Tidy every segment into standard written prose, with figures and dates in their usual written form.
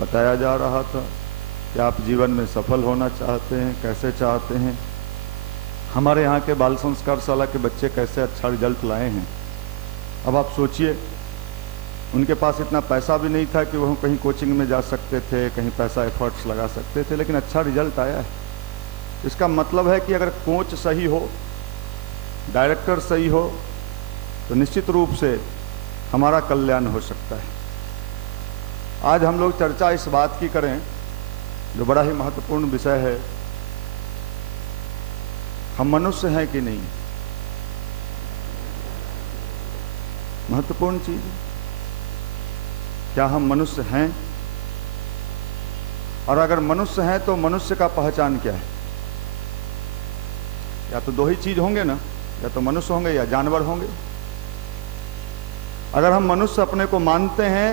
बताया जा रहा था कि आप जीवन में सफल होना चाहते हैं, कैसे चाहते हैं। हमारे यहाँ के बाल संस्कार शाला के बच्चे कैसे अच्छा रिजल्ट लाए हैं। अब आप सोचिए, उनके पास इतना पैसा भी नहीं था कि वह कहीं कोचिंग में जा सकते थे, कहीं पैसा एफर्ट्स लगा सकते थे, लेकिन अच्छा रिजल्ट आया है। इसका मतलब है कि अगर कोच सही हो, डायरेक्टर सही हो, तो निश्चित रूप से हमारा कल्याण हो सकता है। आज हम लोग चर्चा इस बात की करें जो बड़ा ही महत्वपूर्ण विषय है, हम मनुष्य हैं कि नहीं। महत्वपूर्ण चीज, क्या हम मनुष्य हैं? और अगर मनुष्य हैं तो मनुष्य का पहचान क्या है? या तो दो ही चीज होंगे ना, या तो मनुष्य होंगे या जानवर होंगे। अगर हम मनुष्य अपने को मानते हैं,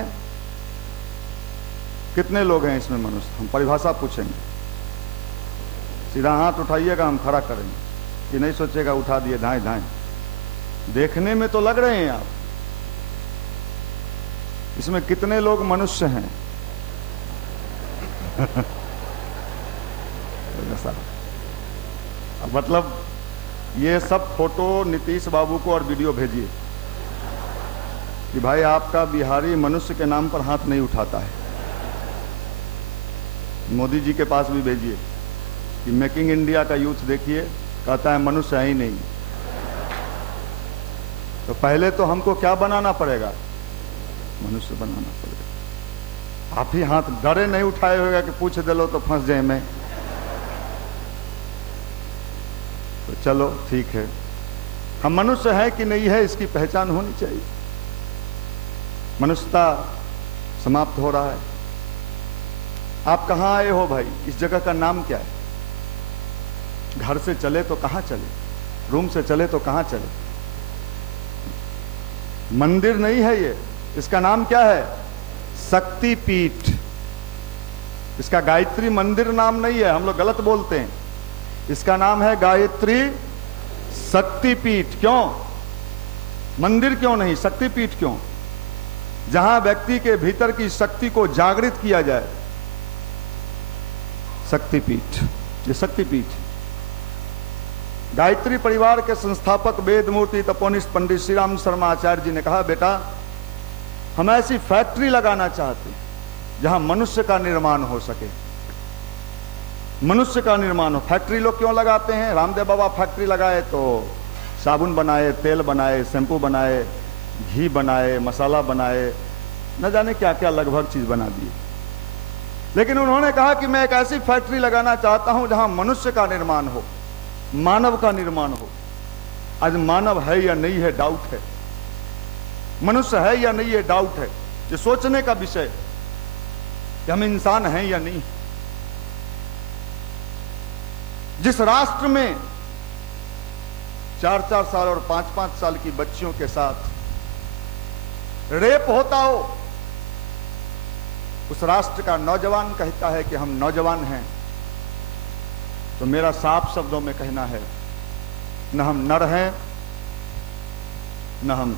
कितने लोग हैं इसमें मनुष्य? हम परिभाषा पूछेंगे, सीधा हाथ उठाइएगा, हम खड़ा करेंगे, कि नहीं सोचेगा उठा दिए धाए धाए। देखने में तो लग रहे हैं आप, इसमें कितने लोग मनुष्य हैं? मतलब ये सब फोटो नीतीश बाबू को और वीडियो भेजिए कि भाई आपका बिहारी मनुष्य के नाम पर हाथ नहीं उठाता है। मोदी जी के पास भी भेजिए कि मेकिंग इंडिया का यूथ देखिए, कहता है मनुष्य है ही नहीं। तो पहले तो हमको क्या बनाना पड़ेगा? मनुष्य बनाना पड़ेगा। आप ही हाथ डरे नहीं उठाए होगा कि पूछ दे लो तो फंस जाए मैं। तो चलो ठीक है, हम मनुष्य है कि नहीं है इसकी पहचान होनी चाहिए। मनुष्यता समाप्त हो रहा है। आप कहाँ आए हो भाई? इस जगह का नाम क्या है? घर से चले तो कहाँ चले, रूम से चले तो कहाँ चले? मंदिर नहीं है ये, इसका नाम क्या है? शक्तिपीठ। इसका गायत्री मंदिर नाम नहीं है, हम लोग गलत बोलते हैं। इसका नाम है गायत्री शक्तिपीठ। क्यों मंदिर, क्यों नहीं शक्तिपीठ? क्यों? जहां व्यक्ति के भीतर की शक्ति को जागृत किया जाए, शक्तिपीठ। ये शक्तिपीठ। गायत्री परिवार के संस्थापक वेदमूर्ति तपोनिष्ठ पंडित श्री राम शर्मा आचार्य जी ने कहा, बेटा हम ऐसी फैक्ट्री लगाना चाहते हैं जहां मनुष्य का निर्माण हो सके। मनुष्य का निर्माण हो। फैक्ट्री लोग क्यों लगाते हैं? रामदेव बाबा फैक्ट्री लगाए तो साबुन बनाए, तेल बनाए, शैम्पू बनाए, घी बनाए, मसाला बनाए, न जाने क्या क्या लगभग चीज बना दिए। लेकिन उन्होंने कहा कि मैं एक ऐसी फैक्ट्री लगाना चाहता हूं जहां मनुष्य का निर्माण हो, मानव का निर्माण हो। आज मानव है या नहीं है डाउट है, मनुष्य है या नहीं है डाउट है। ये सोचने का विषय कि हम इंसान हैं या नहीं। जिस राष्ट्र में 4-4 साल और 5-5 साल की बच्चियों के साथ रेप होता हो, उस राष्ट्र का नौजवान कहता है कि हम नौजवान हैं, तो मेरा साफ शब्दों में कहना है, न हम नर हैं, न हम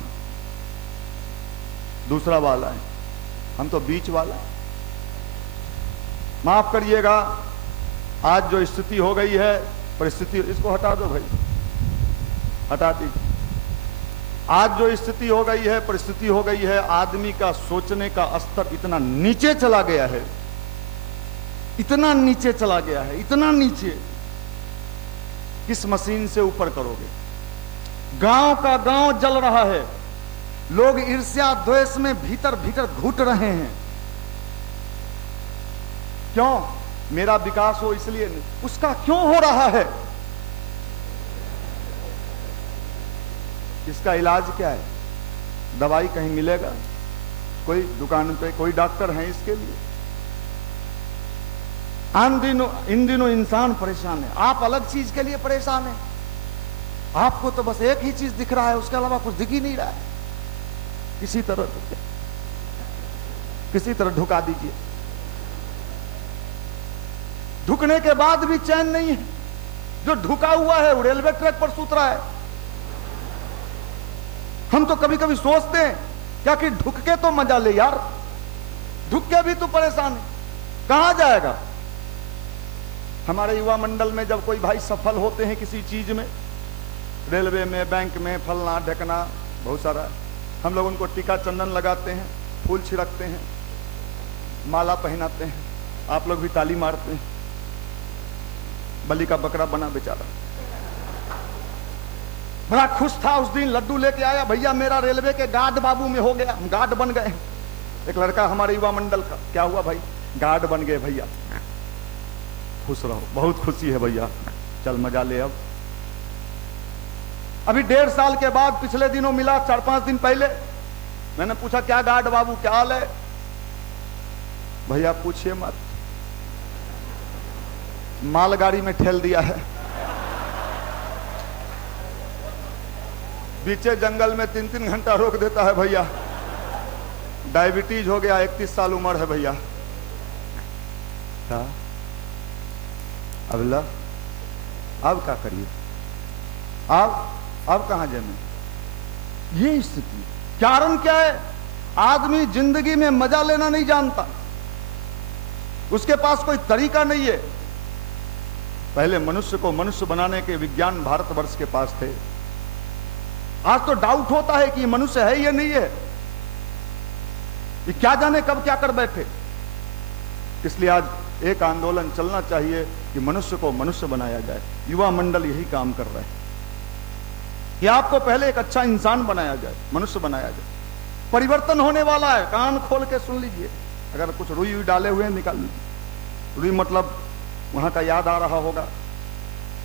दूसरा वाला है, हम तो बीच वाला है। माफ करिएगा, आज जो स्थिति हो गई है, परिस्थिति, इसको हटा दो भाई, हटा दीजिए। आज जो स्थिति हो गई है, परिस्थिति हो गई है, आदमी का सोचने का स्तर इतना नीचे चला गया है, इतना नीचे चला गया है, इतना नीचे। किस मशीन से ऊपर करोगे? गांव का गांव जल रहा है, लोग ईर्ष्या द्वेष में भीतर भीतर घुट रहे हैं। क्यों? मेरा विकास हो इसलिए नहीं, उसका क्यों हो रहा है? इसका इलाज क्या है? दवाई कहीं मिलेगा? कोई दुकान पे कोई डॉक्टर है इसके लिए? इन दिनों इंसान परेशान है। आप अलग चीज के लिए परेशान है, आपको तो बस एक ही चीज दिख रहा है, उसके अलावा कुछ दिख ही नहीं रहा है। किसी तरह ढुका दीजिए। ढुकने के बाद भी चैन नहीं है। जो ढुका हुआ है वो रेलवे ट्रैक पर सूत रहा है। हम तो कभी कभी सोचते हैं क्या कि ढुक के तो मजा ले यार, ढुक के भी तू परेशान है। कहां जाएगा? हमारे युवा मंडल में जब कोई भाई सफल होते हैं किसी चीज में, रेलवे में, बैंक में, फलना ढकना, बहुत सारा, हम लोग उनको टीका चंदन लगाते हैं, फूल छिड़कते हैं, माला पहनाते हैं, आप लोग भी ताली मारते हैं। बलि का बकरा बना बेचारा, बड़ा खुश था उस दिन, लड्डू लेके आया, भैया मेरा रेलवे के गार्ड बाबू में हो गया, हम गार्ड बन गए। एक लड़का हमारे युवा मंडल का, क्या हुआ भाई? गार्ड बन गए भैया। खुश रहो, बहुत खुशी है भैया, चल मजा ले। अब अभी 1.5 साल के बाद पिछले दिनों मिला, 4-5 दिन पहले, मैंने पूछा क्या गार्ड बाबू क्या हाल है? भैया पूछिए मत, मालगाड़ी में ठेल दिया है, बीचे जंगल में 3-3 घंटा रोक देता है भैया, डायबिटीज हो गया, 31 साल उम्र है भैया। क्या अब क्या करिए? अब कहां जमे? ये स्थिति, कारण क्या है? आदमी जिंदगी में मजा लेना नहीं जानता, उसके पास कोई तरीका नहीं है। पहले मनुष्य को मनुष्य बनाने के विज्ञान भारतवर्ष के पास थे, आज तो डाउट होता है कि मनुष्य है या नहीं है, ये क्या जाने कब क्या कर बैठे। इसलिए आज एक आंदोलन चलना चाहिए कि मनुष्य को मनुष्य बनाया जाए। युवा मंडल यही काम कर रहा है कि आपको पहले एक अच्छा इंसान बनाया जाए, मनुष्य बनाया जाए। परिवर्तन होने वाला है, कान खोल के सुन लीजिए। अगर कुछ रुई डाले हुए निकाल लीजिए। रुई मतलब वहां का याद आ रहा होगा,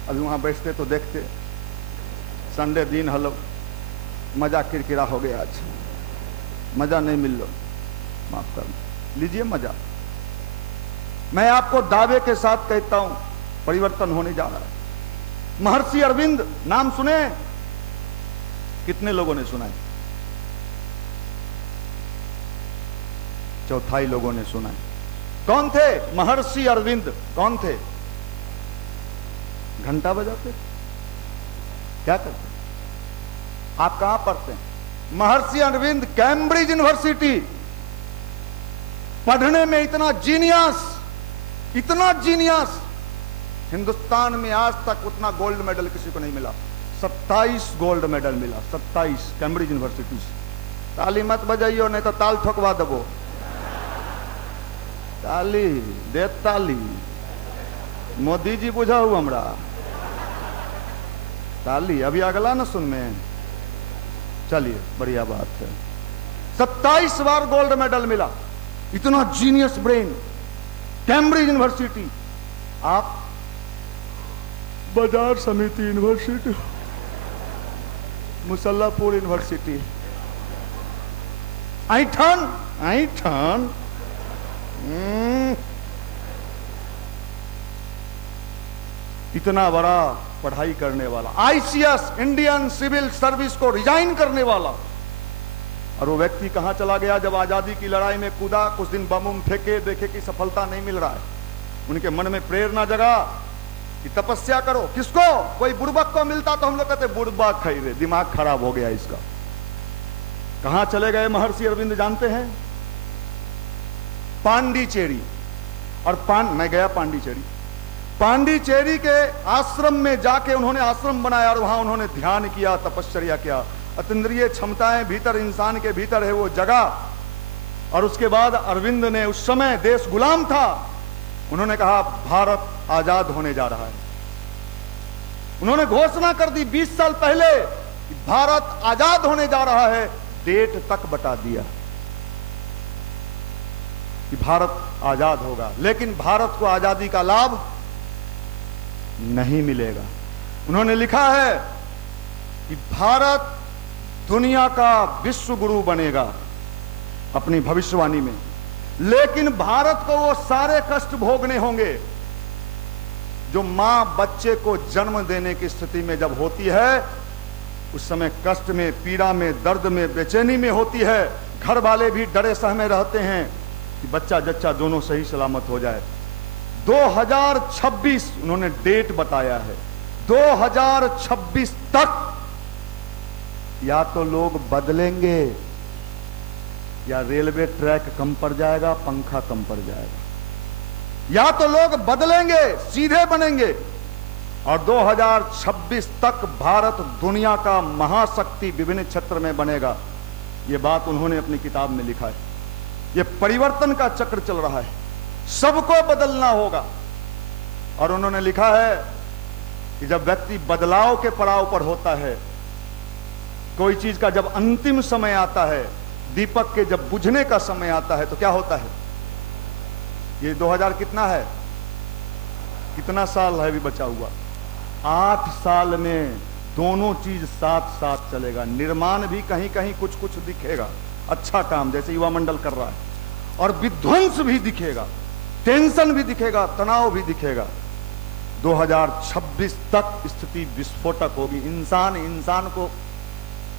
अभी वहां बैठते तो देखते, संडे दिन हलो, मजा किरकिरा हो गया, आज मजा नहीं मिल लो, माफ कर लीजिए मजा। मैं आपको दावे के साथ कहता हूं परिवर्तन होने जा रहा है। महर्षि अरविंद नाम सुने? कितने लोगों ने सुना है? चौथाई लोगों ने सुना है। कौन थे महर्षि अरविंद? कौन थे? घंटा बजाते, क्या करते? आप कहां पढ़ते हैं? महर्षि अरविंद कैम्ब्रिज यूनिवर्सिटी, पढ़ने में इतना जीनियस, इतना जीनियस, हिंदुस्तान में आज तक उतना गोल्ड मेडल किसी को नहीं मिला। 27 गोल्ड मेडल मिला, 27 कैम्ब्रिज यूनिवर्सिटी से। ताली मत बजाइयो नहीं तो ताल ठोकवा दबो। ताली दे ताली, मोदी जी बुझा हूं हमरा ताली। अभी अगला न सुन में, चलिए बढ़िया बात है। 27 बार गोल्ड मेडल मिला, इतना जीनियस ब्रेन, कैम्ब्रिज यूनिवर्सिटी। आप बाजार समिति यूनिवर्सिटी, मुसल्लापुर यूनिवर्सिटी, ऐठन ऐठन, इतना बड़ा पढ़ाई करने वाला, आईसीएस इंडियन सिविल सर्विस को रिजाइन करने वाला। और वो व्यक्ति कहां चला गया जब आजादी की लड़ाई में कूदा? कुछ दिन बम फेंके, देखे कि सफलता नहीं मिल रहा है। उनके मन में प्रेरणा जगा कि तपस्या करो। किसको? कोई बुड़बक को मिलता तो हम लोग कहते बुड़बक है रे, दिमाग खराब हो गया इसका। कहां चले गए महर्षि अरविंद जानते हैं? पांडिचेरी। और मैं गया पांडिचेरी, पांडिचेरी के आश्रम में जाके उन्होंने आश्रम बनाया और वहां उन्होंने ध्यान किया, तपश्चर्या किया। अतीन्द्रिय क्षमताएं भीतर, इंसान के भीतर है, वो जगा। और उसके बाद अरविंद ने, उस समय देश गुलाम था, उन्होंने कहा भारत आजाद होने जा रहा है। उन्होंने घोषणा कर दी 20 साल पहले कि भारत आजाद होने जा रहा है। डेट तक बता दिया कि भारत आजाद होगा, लेकिन भारत को आजादी का लाभ नहीं मिलेगा। उन्होंने लिखा है कि भारत दुनिया का विश्व गुरु बनेगा अपनी भविष्यवाणी में, लेकिन भारत को वो सारे कष्ट भोगने होंगे जो मां बच्चे को जन्म देने की स्थिति में जब होती है, उस समय कष्ट में, पीड़ा में, दर्द में, बेचैनी में होती है। घर वाले भी डरे सहमे रहते हैं कि बच्चा जच्चा दोनों सही सलामत हो जाए। 2026 उन्होंने डेट बताया है, 2026 तक या तो लोग बदलेंगे या रेलवे ट्रैक कम पड़ जाएगा, पंखा कम पड़ जाएगा। या तो लोग बदलेंगे, सीधे बनेंगे, और 2026 तक भारत दुनिया का महाशक्ति विभिन्न क्षेत्र में बनेगा। यह बात उन्होंने अपनी किताब में लिखा है। यह परिवर्तन का चक्र चल रहा है, सबको बदलना होगा। और उन्होंने लिखा है कि जब व्यक्ति बदलाव के पड़ाव पर होता है, कोई चीज का जब अंतिम समय आता है, दीपक के जब बुझने का समय आता है, तो क्या होता है? ये 2000 कितना है, कितना साल है अभी बचा हुआ? 8 साल में दोनों चीज साथ साथ चलेगा। निर्माण भी कहीं कहीं कुछ कुछ दिखेगा, अच्छा काम जैसे युवा मंडल कर रहा है, और विध्वंस भी दिखेगा, टेंशन भी दिखेगा, तनाव भी दिखेगा। 2026 तक स्थिति विस्फोटक होगी। इंसान इंसान को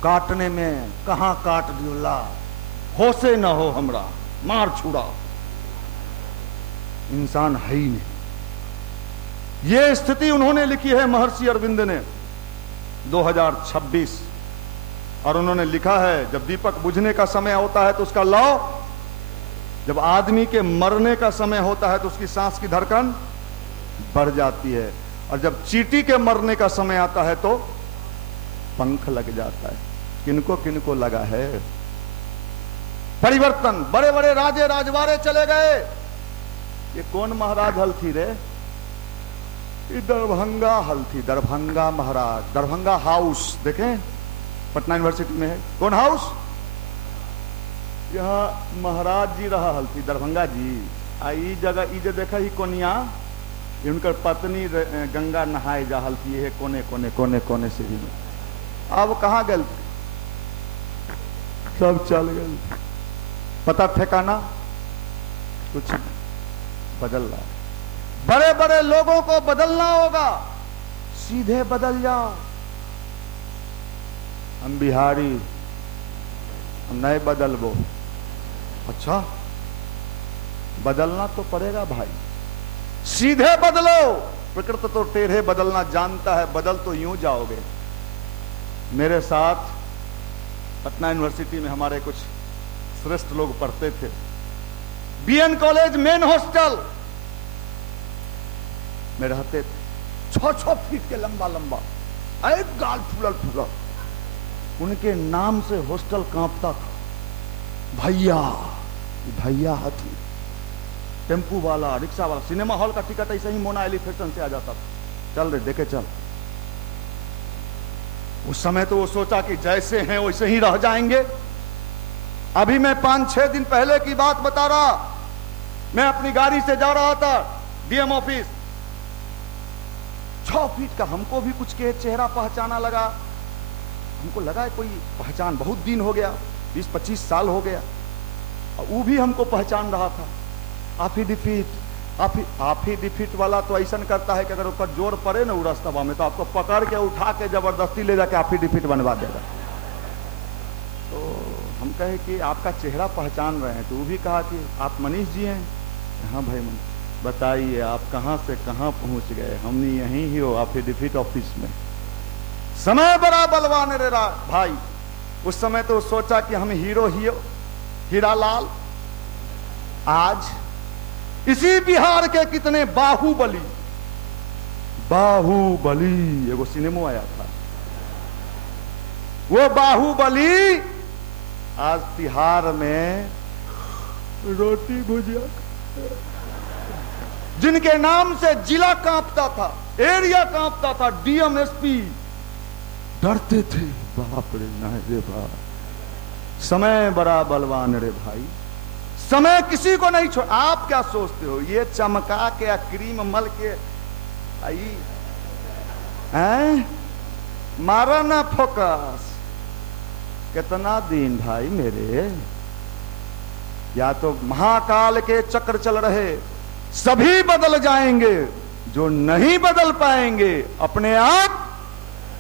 काटने में कहां काट दियोला, होशे न हो हमरा, मार छुड़ा, इंसान है ही नहीं। यह स्थिति उन्होंने लिखी है महर्षि अरविंद ने 2026। और उन्होंने लिखा है जब दीपक बुझने का समय होता है तो उसका लौ, जब आदमी के मरने का समय होता है तो उसकी सांस की धड़कन बढ़ जाती है, और जब चींटी के मरने का समय आता है तो पंख लग जाता है। किनको किनको लगा है? परिवर्तन। बड़े बड़े राजे राजवाड़े चले गए। ये कौन महाराज हल थी रे? ये दरभंगा हल थी, दरभंगा महाराज। दरभंगा हाउस देखें, पटना यूनिवर्सिटी में है। कौन हाउस? यहाँ महाराज जी रहा हल थी, दरभंगा जी। आई जगह ई जे देखा ही कोनिया, उनकर पत्नी गंगा नहाए जा हल थी, ये कोने कोने कोने कोने से ही। अब कहाँ गल? सब चल गए, पता ठिकाना कुछ बदल रहा है। बड़े बड़े लोगों को बदलना होगा, सीधे बदल जाओ। हम बिहारी, हम नहीं बदलबो। अच्छा, बदलना तो पड़ेगा भाई, सीधे बदलो। प्रकृति तो टेढ़े बदलना जानता है, बदल तो यूं जाओगे। मेरे साथ पटना यूनिवर्सिटी में हमारे कुछ श्रेष्ठ लोग पढ़ते थे। बीएन कॉलेज मेन हॉस्टल में रहते थे। 6-6 फीट के लंबा लंबा, एक गाल फूलल फूला। उनके नाम से हॉस्टल कांपता था। भैया भैया हाथी, टेम्पू वाला, रिक्शा वाला। सिनेमा हॉल का टिकट ऐसे ही मोना एलिफेशन से आ जाता था। चल रे देखे चल। उस समय तो वो सोचा कि जैसे हैं वैसे ही रह जाएंगे। अभी मैं 5-6 दिन पहले की बात बता रहा। मैं अपनी गाड़ी से जा रहा था डीएम ऑफिस। 6 फीट का, हमको भी कुछ के चेहरा पहचाना लगा। हमको लगा कोई पहचान, बहुत दिन हो गया, 20-25 साल हो गया। और वो भी हमको पहचान रहा था। आफी डिफीट वाला तो ऐसा करता है कि अगर ऊपर जोर पड़े ना रास्ता में, तो आपको पकड़ के उठा के जबरदस्ती ले जाके आफी डिफीट बनवा देगा। तो हम कहे कि आपका चेहरा पहचान रहे हैं। तो वो भी कहा कि आप मनीष जी हैं? हाँ भाई मनीष। बताइए आप कहाँ से कहाँ पहुंच गए? हमने यहीं ही हो आफी डिफीट ऑफिस में। समय बड़ा बलवान रे भाई। उस समय तो सोचा कि हम हीरो हीरा लाल। आज इसी बिहार के कितने बाहुबली एगो सिनेमा आया था, वो बाहुबली आज बिहार में रोटी भुजिया, जिनके नाम से जिला कांपता था, एरिया कांपता था, डीएम एसपी डरते थे। बाप रे नहीं रे बाप। समय बड़ा बलवान रे भाई, समय किसी को नहीं छोड़। आप क्या सोचते हो ये चमका के या क्रीम मल के आई मारा ना फोकस? कितना दिन भाई मेरे, या तो महाकाल के चक्र चल रहे, सभी बदल जाएंगे, जो नहीं बदल पाएंगे अपने आप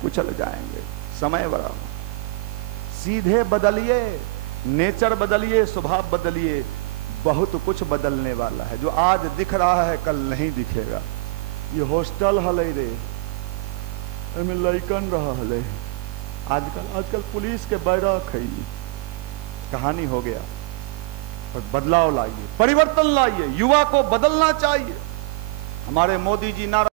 कुचल जाएंगे। समय बड़ा, सीधे बदलिए, नेचर बदलिए, स्वभाव बदलिए। बहुत कुछ बदलने वाला है। जो आज दिख रहा है कल नहीं दिखेगा। ये हॉस्टल हले रे, में लइकन रहा हले। आजकल पुलिस के बैरक है, कहानी हो गया। पर बदलाव लाइए, परिवर्तन लाइए, युवा को बदलना चाहिए। हमारे मोदी जी नारा